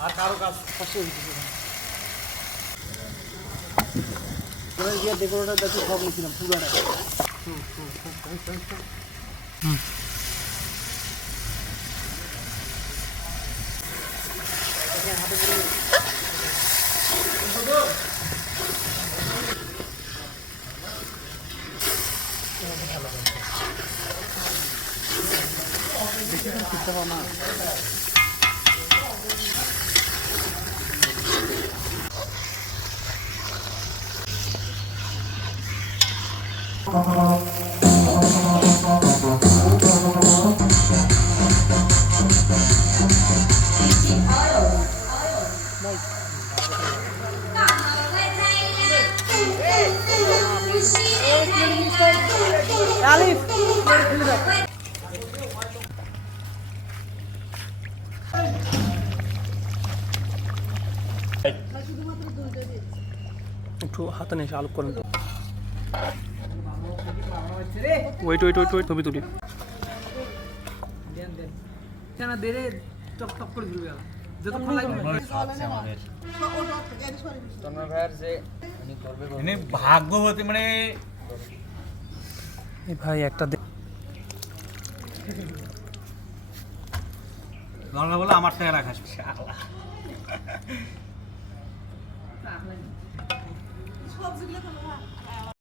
আর কারো কাজ ডেকোরেটর দেখে সব লিখছিলাম পুরাটা একটু হাতে নিয়ে আলোক করেন তো ওয়েট ওয়েট ওয়েট ওয়েট ছবি তুলি ভাগ্যবতী মানে ভাই একটা গঙ্গা বলে আমার টাকা রাখাস